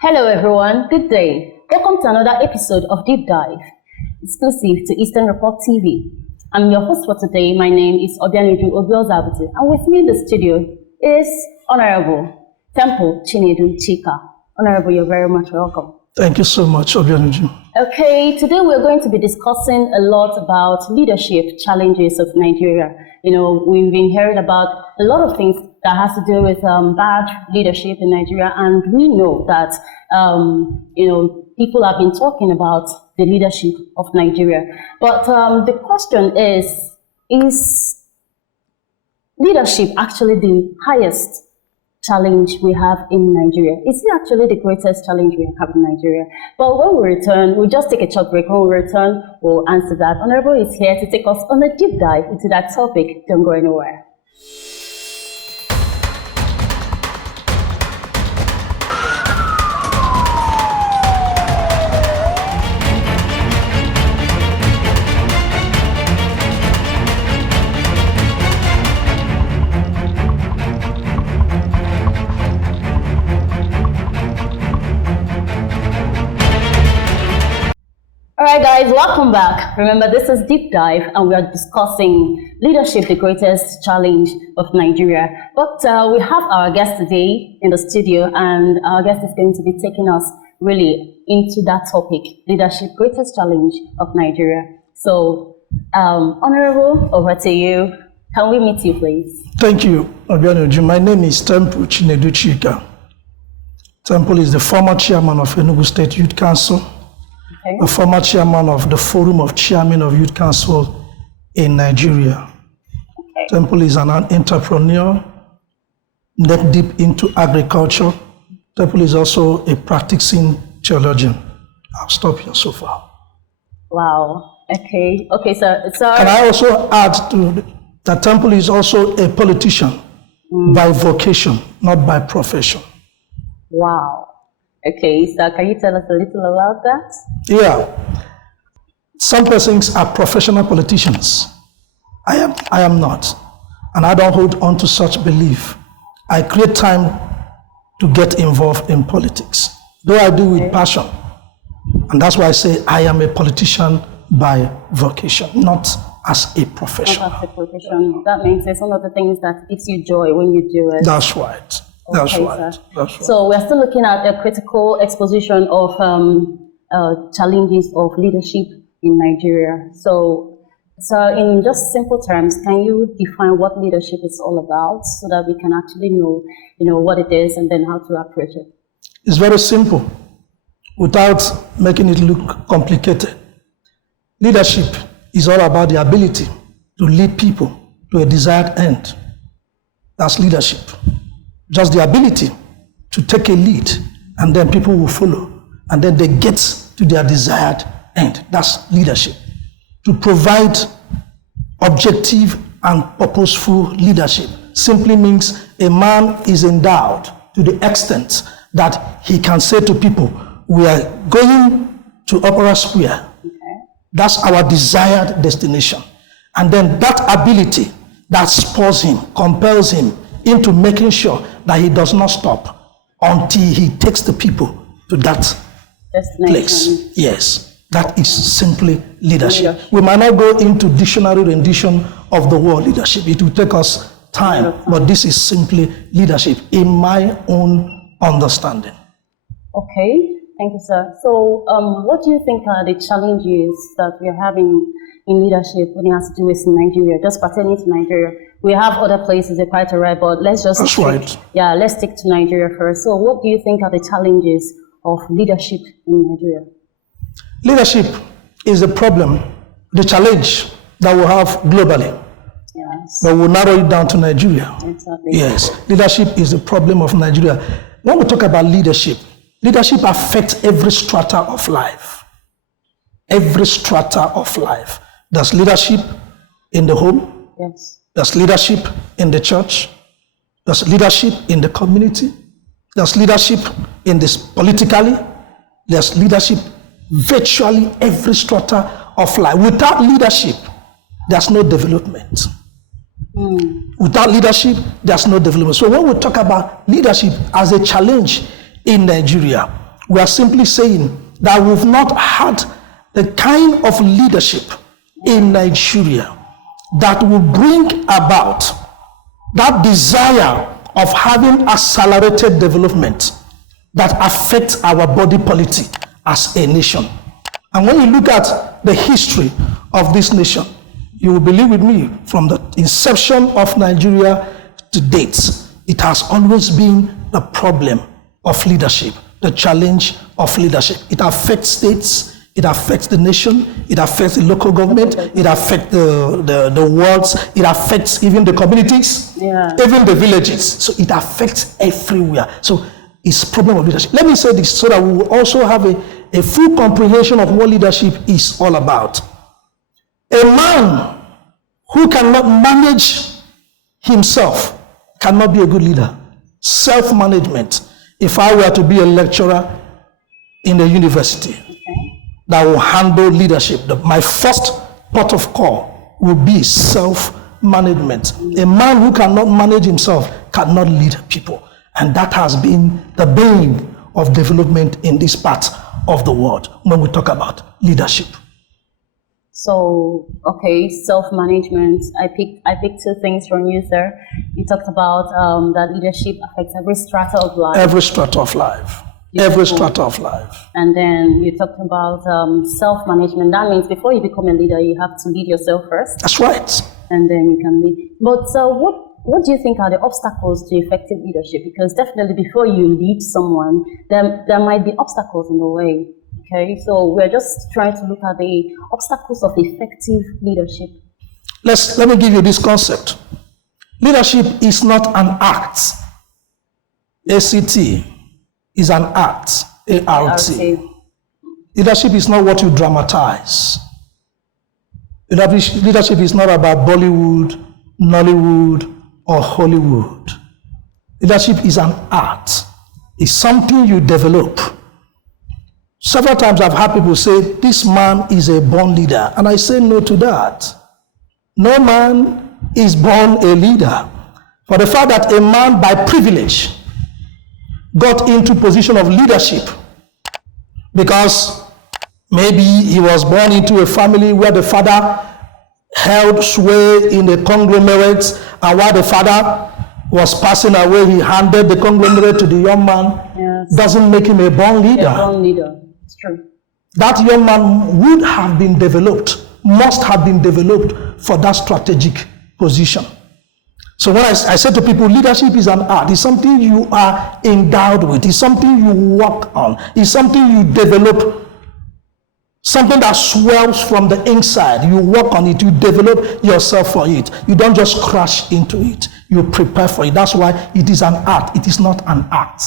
Hello everyone, good day. Welcome to another episode of Deep Dive, exclusive to Eastern Report TV. I'm your host for today. My name is Obianuju Obiozabute, and with me in the studio is Honorable Temple Chinedu Chika. Honorable, you're very much welcome. Thank you so much, Obianuju. Okay, today we're going to be discussing a lot about leadership challenges of Nigeria. You know, we've been hearing about a lot of things that has to do with bad leadership in Nigeria, and we know that people have been talking about the leadership of Nigeria. But the question is leadership actually the highest challenge we have in Nigeria? Is it actually the greatest challenge we have in Nigeria? But when we return, we'll just take a short break. When we return, we'll answer that. Honorable is here to take us on a deep dive into that topic. Don't go anywhere. Alright guys, welcome back. Remember, this is Deep Dive and we are discussing leadership, the greatest challenge of Nigeria. But we have our guest today in the studio, and our guest is going to be taking us really into that topic, leadership, greatest challenge of Nigeria. So, Honorable, over to you. Can we meet you, please? Thank you, Obianuju. My name is Temple Chinedu Chika. Temple is the former chairman of Enugu State Youth Council, a former chairman of the Forum of Chairmen of Youth Council in Nigeria. Temple is an entrepreneur, neck deep into agriculture. Temple is also a practicing theologian. I'll stop here so far. Wow. Okay, sir. Can I also add to that Temple is also a politician by vocation, not by profession. Wow. Okay, so can you tell us a little about that? Yeah. Some persons are professional politicians. I am not. And I don't hold on to such belief. I create time to get involved in politics, though I do with passion. And that's why I say I am a politician by vocation, not as a professional. Not as a profession. That means it's one of the things that gives you joy when you do it. That's right. That's right. So we're still looking at a critical exposition of challenges of leadership in Nigeria. So in just simple terms, can you define what leadership is all about so that we can actually know, what it is and then how to approach it? It's very simple, without making it look complicated. Leadership is all about the ability to lead people to a desired end. That's leadership. Just the ability to take a lead, and then people will follow, and then they get to their desired end. That's leadership. To provide objective and purposeful leadership simply means a man is endowed to the extent that he can say to people, we are going to Opera Square. Okay. That's our desired destination. And then that ability that spurs him, compels him into making sure that he does not stop until he takes the people to that place. Yes, that is simply leadership. We might not go into dictionary rendition of the word leadership. It will take us time, but this is simply leadership in my own understanding. Okay, thank you, sir. So what do you think are the challenges that we're having in leadership when it has to do with Nigeria, just pertaining to Nigeria? We have other places, they're quite alright, but let's just let's stick to Nigeria first. So what do you think are the challenges of leadership in Nigeria? Leadership is the problem, the challenge that we have globally. Yes. But we'll narrow it down to Nigeria. Exactly. Yes, leadership is the problem of Nigeria. When we talk about leadership affects every strata of life. Every strata of life. There's leadership in the home. Yes. There's leadership in the church. There's leadership in the community. There's leadership in this politically. There's leadership virtually every strata of life. Without leadership, there's no development. Without leadership, there's no development. So when we talk about leadership as a challenge in Nigeria, We are simply saying that we've not had the kind of leadership in Nigeria that will bring about that desire of having accelerated development that affects our body politic as a nation. And when you look at the history of this nation, you will believe with me, from the inception of Nigeria to date, it has always been the problem of leadership, the challenge of leadership. It affects states, it affects the nation, it affects the local government, it affects the wards, it affects even the communities, even the villages. So it affects everywhere. So it's a problem of leadership. Let me say this so that we will also have a full comprehension of what leadership is all about. A man who cannot manage himself cannot be a good leader. Self-management. If I were to be a lecturer in a university that will handle leadership, my first port of call will be self-management. A man who cannot manage himself cannot lead people. And that has been the bane of development in this part of the world when we talk about leadership. So, okay, self-management. I picked two things from you, sir. You talked about that leadership affects every strata of life. Every strata of life. Every strata of life. And then you talked about self-management. That means before you become a leader, you have to lead yourself first. That's right. And then you can lead. But what do you think are the obstacles to effective leadership? Because definitely before you lead someone, there might be obstacles in the way. Okay, so we're just trying to look at the obstacles of effective leadership. Let me give you this concept. Leadership is not an act. A-C-T is an act. A-R-T. Leadership is not what you dramatize. Leadership is not about Bollywood, Nollywood, or Hollywood. Leadership is an art. It's something you develop. Several times I've heard people say, this man is a born leader. And I say no to that. No man is born a leader. For the fact that a man by privilege got into position of leadership because maybe he was born into a family where the father held sway in the conglomerate, and while the father was passing away, he handed the conglomerate to the young man, doesn't make him a born leader. A born leader. It's true. That young man would have been developed, must have been developed for that strategic position. So when I say to people, leadership is an art. It's something you are endowed with. It's something you work on. It's something you develop. Something that swells from the inside. You work on it. You develop yourself for it. You don't just crash into it. You prepare for it. That's why it is an art. It is not an act.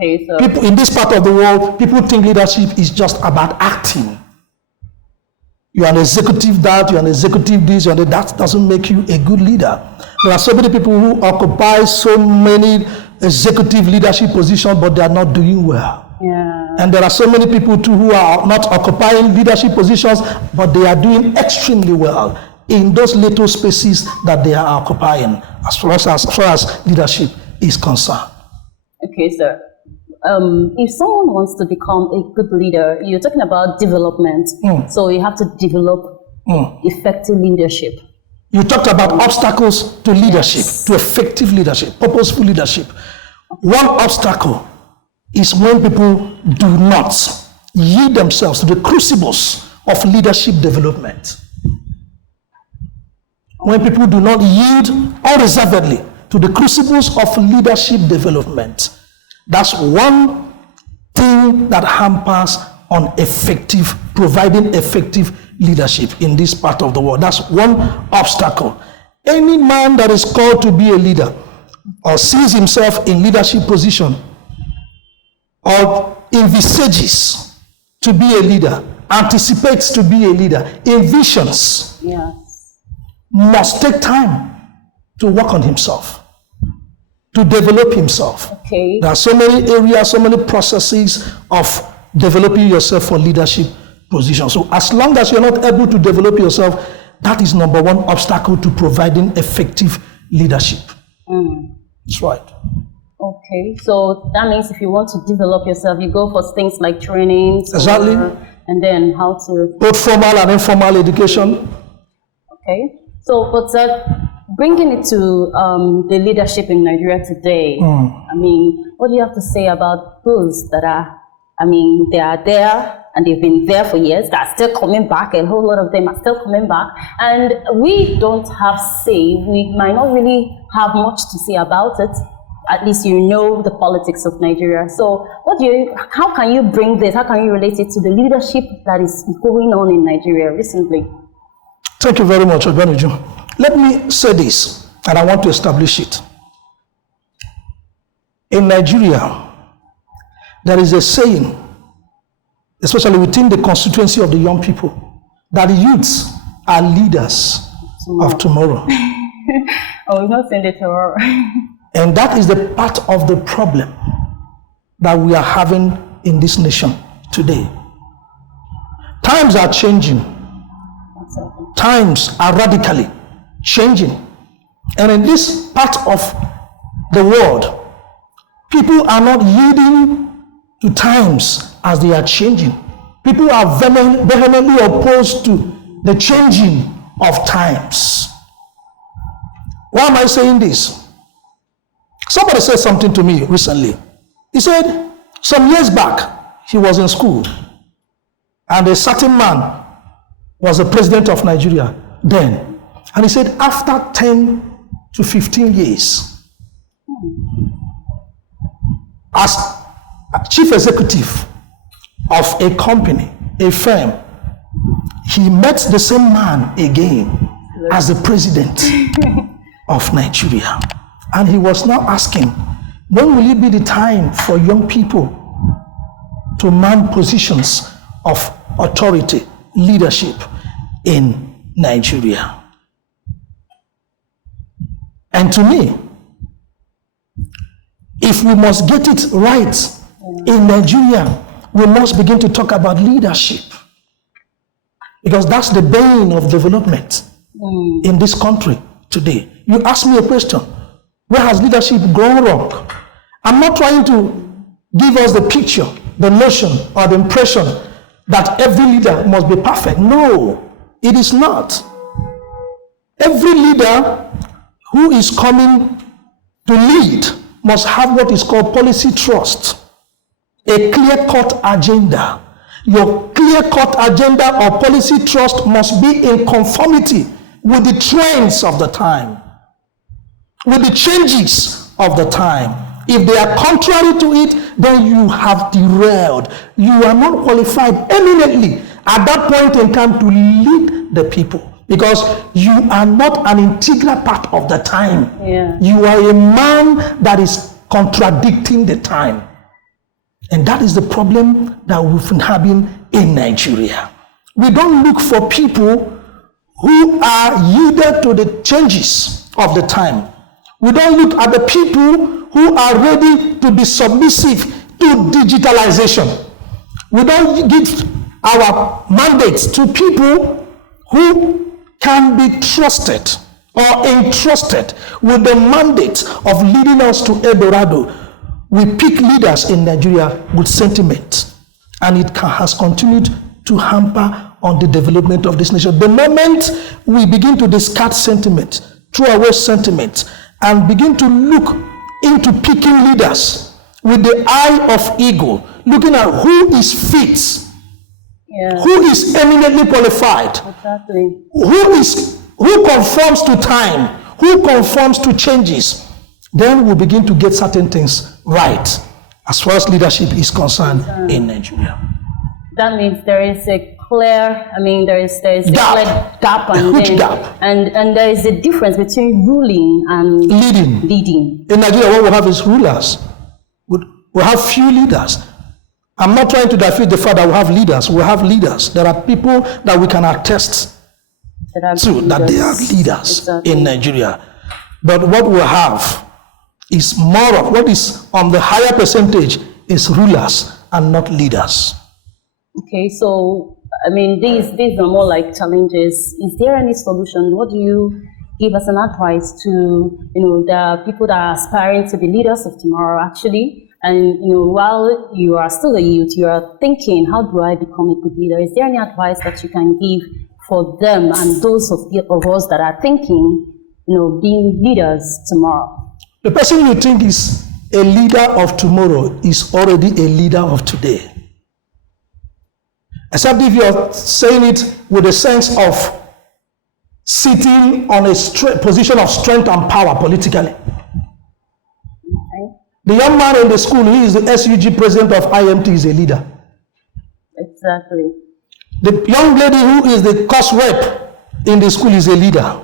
Okay, so people in this part of the world, people think leadership is just about acting. You're an executive that, you're an executive this, that doesn't make you a good leader. There are so many people who occupy so many executive leadership positions, but they are not doing well. Yeah. And there are so many people too who are not occupying leadership positions, but they are doing extremely well in those little spaces that they are occupying, as far as leadership is concerned. Okay, sir. If someone wants to become a good leader, you're talking about development. So you have to develop effective leadership. You talked about obstacles to leadership, to effective leadership, purposeful leadership. One obstacle is when people do not yield themselves to the crucibles of leadership development. When people do not yield unreservedly to the crucibles of leadership development, that's one thing that hampers on providing effective leadership in this part of the world. That's one obstacle. Any man that is called to be a leader or sees himself in leadership position or envisages to be a leader, anticipates to be a leader, envisions, must take time to work on himself, to develop himself. Okay. There are so many areas, so many processes of developing yourself for leadership position. So as long as you're not able to develop yourself, that is number one obstacle to providing effective leadership. That's right. Okay. Okay, so that means if you want to develop yourself, you go for things like trainings. Exactly. And then how to... Both formal and informal education. Okay, so but bringing it to the leadership in Nigeria today, I mean, what do you have to say about those that are, I mean, they are there and they've been there for years, that are still coming back, a whole lot of them are still coming back, and we don't have say, we might not really have much to say about it. At least you know the politics of Nigeria. So how can you bring this, how can you relate it to the leadership that is going on in Nigeria recently? Thank you very much, Obenuju. Let me say this, and I want to establish it. In Nigeria, there is a saying, especially within the constituency of the young people, that the youths are leaders of tomorrow. Oh, we're not saying it tomorrow. And that is the part of the problem that we are having in this nation today. Times are changing. Exactly. Times are radically changing. And in this part of the world, people are not yielding to times as they are changing. People are vehemently opposed to the changing of times. Why am I saying this? Somebody said something to me recently. He said, some years back, he was in school, and a certain man was the president of Nigeria then. And he said, after 10 to 15 years, as chief executive of a company, a firm, he met the same man again as the president of Nigeria. And he was now asking, when will it be the time for young people to man positions of authority, leadership in Nigeria? And to me, if we must get it right in Nigeria, we must begin to talk about leadership. Because that's the bane of development in this country today. You ask me a question, where has leadership gone wrong? I'm not trying to give us the picture, the notion, or the impression that every leader must be perfect. No, it is not. Every leader who is coming to lead must have what is called policy trust, a clear-cut agenda. Your clear-cut agenda or policy trust must be in conformity with the trends of the time, with the changes of the time. If they are contrary to it, then you have derailed. You are not qualified eminently at that point in time to lead the people, because you are not an integral part of the time. Yeah. You are a man that is contradicting the time. And that is the problem that we've been having in Nigeria. We don't look for people who are yielded to the changes of the time. We don't look at the people who are ready to be submissive to digitalization. We don't give our mandates to people who can be trusted or entrusted with the mandate of leading us to El Dorado. We pick leaders in Nigeria with sentiment, and it has continued to hamper on the development of this nation. The moment we begin to discard sentiment, throw away sentiment, and begin to look into picking leaders with the eye of ego, looking at who is fit, who is eminently qualified, Exactly. who conforms to time, who conforms to changes, then we'll begin to get certain things right as far as leadership is concerned in Nigeria. That means there is a clear, there is a clear gap, and huge gap. And there is a difference between ruling and leading. In Nigeria, what we have is rulers. We have few leaders. I'm not trying to defeat the fact that we have leaders. We have leaders. There are people that we can attest to that they are leaders in Nigeria. But what we have is more of what is on the higher percentage is rulers and not leaders. Okay, so these are more like challenges. Is there any solution? What do you give us an advice to, the people that are aspiring to be leaders of tomorrow, actually. And, while you are still a youth, you are thinking, how do I become a good leader? Is there any advice that you can give for them and those of us that are thinking, being leaders tomorrow? The person you think is a leader of tomorrow is already a leader of today. Except if you're saying it with a sense of sitting on a position of strength and power politically. Okay. The young man in the school who is the SUG president of IMT is a leader. Exactly. The young lady who is the course rep in the school is a leader.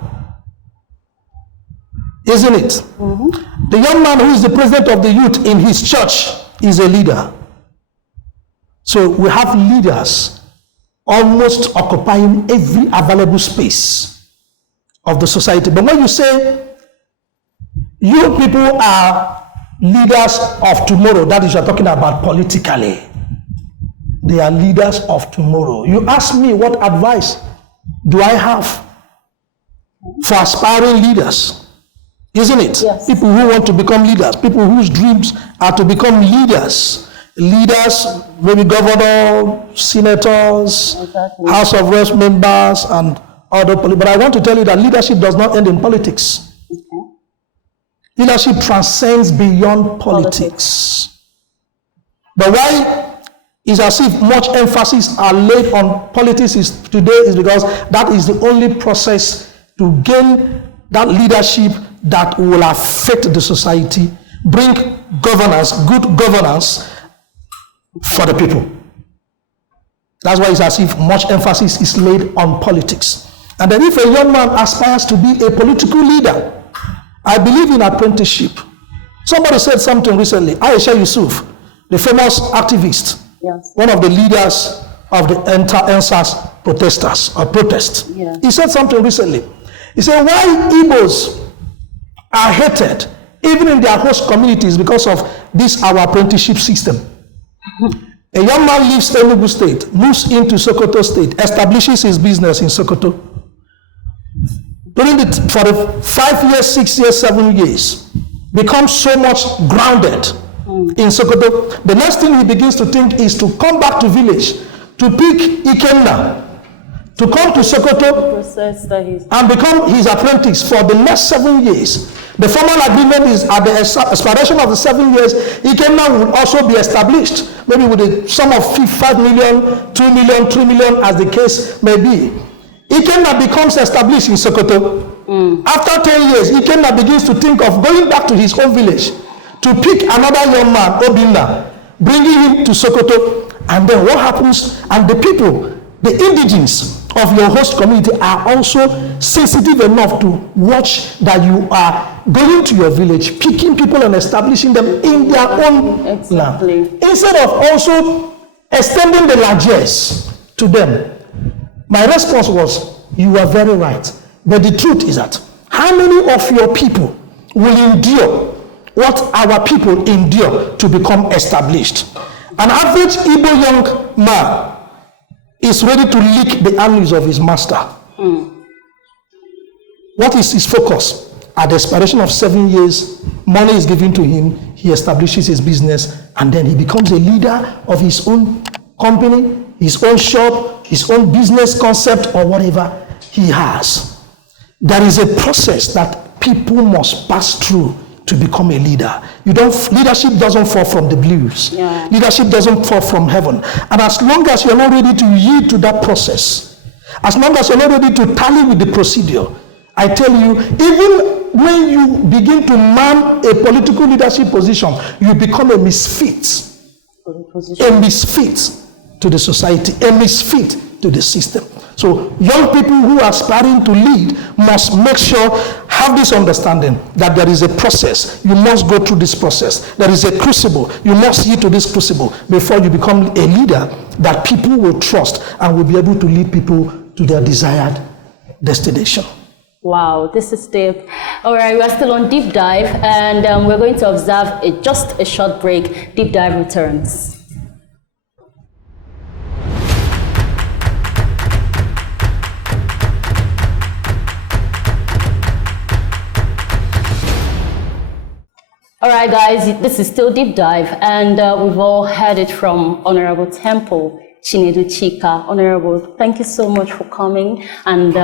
Isn't it? Mm-hmm. The young man who is the president of the youth in his church is a leader. So we have leaders almost occupying every available space of the society. But when you say you people are leaders of tomorrow, that is, you're talking about politically. They are leaders of tomorrow. You ask me, what advice do I have for aspiring leaders? Isn't it? Yes. People who want to become leaders, people whose dreams are to become leaders. Leaders, maybe governor, senators, exactly. House of Reps members, and other politics. But I want to tell you that leadership does not end in politics. Okay. Leadership transcends beyond politics. But why it's as if much emphasis are laid on politics today is because that is the only process to gain that leadership that will affect the society, bring governance, good governance for the people. That's why it's as if much emphasis is laid on politics. And then if a young man aspires to be a political leader, I believe in apprenticeship. Somebody said something recently, Aisha Yusuf, the famous activist, yes, one of the leaders of the NSAS protest. Yeah. He said something recently. He said, why Igbos are hated, even in their host communities, because of this our apprenticeship system. A young man leaves Enugu State, moves into Sokoto State, establishes his business in Sokoto. For the 5 years, 6 years, 7 years, becomes so much grounded in Sokoto. The next thing he begins to think is to come back to village, to pick Ikenna, to come to Sokoto and become his apprentice for the next 7 years. The formal agreement is at the expiration of the 7 years, Ikenna would also be established, maybe with a sum of 5 million, 2 million, 3 million, as the case may be. Ikenna becomes established in Sokoto. After 10 years, Ikenna begins to think of going back to his own village to pick another young man, Obinna, bringing him to Sokoto. And then what happens? And the people, the indigenes of your host community are also sensitive enough to watch that you are going to your village, picking people and establishing them in their own land. Instead of also extending the largesse to them. My response was, you are very right. But the truth is that, how many of your people will endure what our people endure to become established? An average Igbo young man is ready to lick the arms of his master. What is his focus? At the expiration of 7 years, money is given to him, he establishes his business, and then he becomes a leader of his own company, his own shop, his own business concept, or whatever he has. There is a process that people must pass through to become a leader. Leadership doesn't fall from the blues. Yeah. Leadership doesn't fall from heaven. And as long as you're not ready to yield to that process, as long as you're not ready to tally with the procedure, I tell you, even when you begin to man a political leadership position, you become a misfit. A misfit to the society, a misfit to the system. So young people who are aspiring to lead must make sure, have this understanding that there is a process. You must go through this process. There is a crucible. You must yield to this crucible before you become a leader that people will trust and will be able to lead people to their desired destination. Wow, this is deep. All right, we're still on Deep Dive, and we're going to observe just a short break. Deep Dive returns. All right, guys, this is still Deep Dive, and we've all heard it from Honorable Temple Chinedu Chika. Honorable, thank you so much for coming and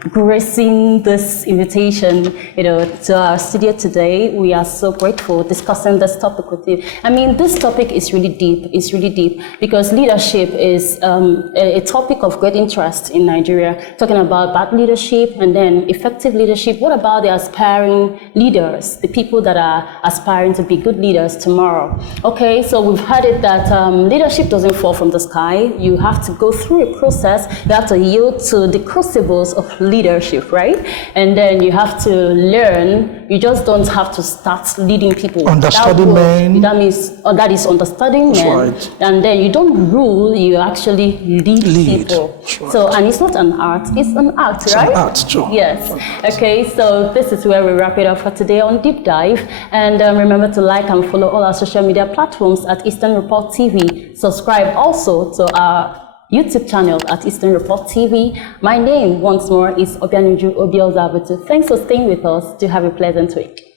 gracing this invitation, to our studio today. We are so grateful discussing this topic with you. I mean, this topic is really deep. It's really deep because leadership is a topic of great interest in Nigeria. Talking about bad leadership and then effective leadership. What about the aspiring leaders, the people that are aspiring to be good leaders tomorrow? Okay, so we've heard it that leadership doesn't fall from the sky. You have to go through a process. You have to yield to the crucibles of leadership, right? And then you have to learn. You just don't have to start leading people. Understudying men. That means that is understudying men. Right. And then you don't rule. You actually lead people. Right. So, and it's not an art. It's an art, it's right? An art, true. Yes. Okay. So this is where we wrap it up for today on Deep Dive. And remember to like and follow all our social media platforms at Eastern Report TV. Subscribe also to our YouTube channel at Eastern Report TV. My name, once more, is Obianuju Obielzabutu. Thanks for staying with us. Do have a pleasant week.